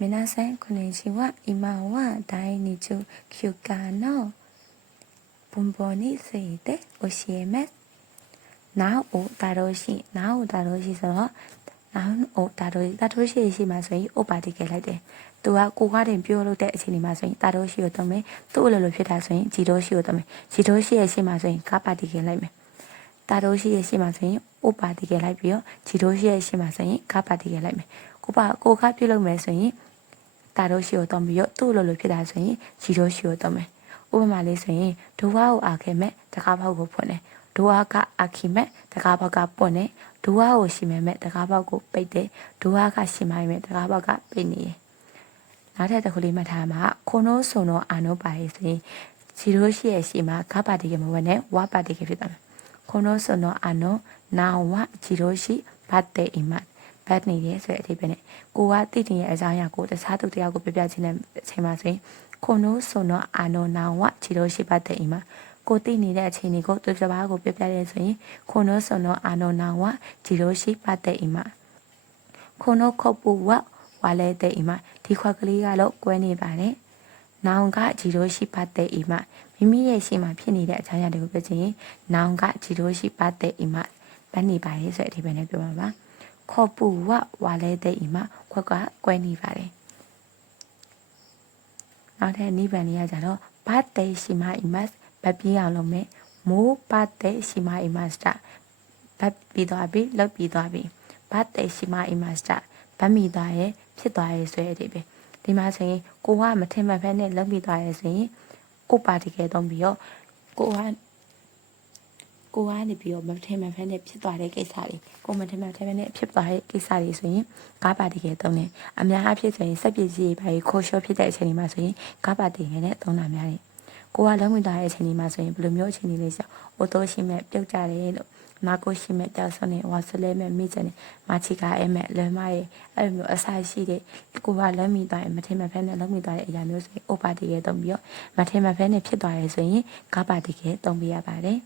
皆さんこんにちは今は第29課の文法について教えますနာအိုတာတော့ရှိနာအိုတာတော့ရှိဆိုတော့နာအိုတာတော့တာတော့ရှိရှိမှဆိုရင်ဥပပါတိခဲ့လိုက်တယ်သူကကိုကားတင်ပြောလို့တဲ့အချိန်ဒီမှာဆိုရင်တာတော့ရှိကိုတော့မယ်သူ့အလိုလိုဖြစ်တာဆိုရင်ဂျီတော့ရှိကိုတော့မယ်ဂျီတော့ရှိရဲ့ရှိမှဆိုရင်ကားပါတိခဲ့လိုက်မယ်တာတော့ရှိရဲ့ရှိမှဆိုရင်ဥပပါတိခဲ့လိုက်ပြီးတော့ဂျီတော့ရှိရဲ့ရှိမှဆိုရင်ကားပါတိခဲ့လိုက်မယ်ကိုပါကိုကားပြုတ်လို့မယ်ဆိုရင် တာတော့ရှိကိုတော့ပြီးတော့သူ့အလိုလိုဖြစ်တာဆိုရင်ဂျီတော့ရှိကိုတော့မယ်ဥပမာလေးဆိုရင်ဒုဝါကိုအာခဲ့မဲ့တကားပေါက်ကိုဖွင့်တယ်ဒိုဝါကအခီမက်တကားဘောက်ကပွတ်နေဒိုဝါကိုရှိမဲ့မဲ့တကားဘောက်ကိုပိတ်တယ်ဒိုဝါကရှိမိုင်းမဲ့တကားဘောက်ကပိတ်နေတယ်နောက်ထပ်တစ်ခုလေးမှတ်ထားမှာခိုနိုးဆုံတော့အာနိုပါရေးဆိုရင်ဇီရိုရှိရဲ့ရှိမှာဂပါတိကမဝင်နဲ့ဝါပါတိကဖြစ်တယ်ခိုနိုးဆုံတော့အာနိုနာဝဇီရိုရှိဘတ်တေအီမတ် ဘတ်နေတယ်ဆိုတဲ့အဓိပ္ပာယ်နဲ့ကိုကတိတင်ရဲ့အကြောင်းအရာကိုတခြားသူတယောက်ကိုပြပြချင်းတဲ့အချိန်မှာဆိုရင်ခိုနိုးဆုံတော့အာနိုနာဝဇီရိုရှိဘတ်တေအီမတ်ကိုသိနေတဲ့အချိန်တွေကိုသူတစ်ပါးကိုပြပြရဲဆိုရင်ခုနိုဆွန်နောအာနောနာဝဂျီရိုရှိပတ်တဲ့အိမ်မှာခုနိုခုတ်ပူဝဝါလဲတဲ့အိမ်မှာဒီခွက်ကလေးကတော့ကွဲနေပါတယ်။နောင်ကဂျီရိုရှိပတ်တဲ့အိမ်မှာမိမိရဲ့ရှိမှဖြစ်နေတဲ့အချမ်းရတွေကိုပြချင်ရင်နောင်ကဂျီရိုရှိပတ်တဲ့အိမ်မှာဗန်းနေပါရဲ့ဆိုတဲ့အဓိပ္ပာယ်နဲ့ပြောပါပါ။ ခေါ်ပူဝဝါလဲတဲ့အိမ်မှာခွက်ကကွဲနေပါတယ်။နောက်ထပ်နိဗ္ဗာန်လေးကကြတော့ဘတ်တေရှိမအိမ်မှာဘတ်ပြင်းအောင်လုပ်မယ်မိုးပတ်တဲ့ရှိမအိမ်မှာစတာဘတ်ပြီးသွားပြီလောက်ပြီးသွားပြီဘတ်တဲ့ရှိမအိမ်မှာစတာဘတ်မိသွားရဲ့ဖြစ်သွားရဲ့ဆိုတဲ့အဓိပ္ပာယ်ဒီမှာဆိုရင်ကိုကမထင်မှတ်ဖက်နဲ့လောက်ပြီးသွားရဲ့ဆိုရင်ကိုပါတီကဲတော့ပြီးတော့ကိုက ကိုကနေပြီးတော့မထင်မှတ်ဖက်နဲ့ဖြစ်သွားတဲ့ကိစ္စတွေကိုမထင်မှတ်ဖက်နဲ့ဖြစ်သွားတဲ့ကိစ္စတွေဆိုရင်ကားပါတီကဲတုံးတယ်အများအားဖြင့်ဆိုရင်စက်ပစ္စည်းတွေပါခိုးရှော့ဖြစ်တဲ့အချိန်တွေမှာဆိုရင်ကားပါတီကဲနဲ့တုံးတာများတယ်ကိုကလုံးဝင်သွားတဲ့အချိန်ဒီမှာဆိုရင်ဘယ်လိုမျိုးအခြေအနေလေးဆိုအိုတိုရှိမဲ့ပြုတ်ကြတယ်လို့နာကိုရှိမဲ့တောက်ဆွနေဝါဆလဲမဲ့မိချင်နေမာချီကာအဲမဲ့လွန်မရဲ့အဲ့လိုမျိုးအဆိုင်ရှိတဲ့ကိုကလုံးမိသွားရင်မထင်မဖဲနဲ့လုံးမိသွားတဲ့အရာမျိုးဆိုရင်အိုပါတီရဲ့တုံးပြီးတော့မထင်မဖဲနဲ့ဖြစ်သွားရဲဆိုရင်ကာပါတီရဲ့တုံးပြရပါတယ်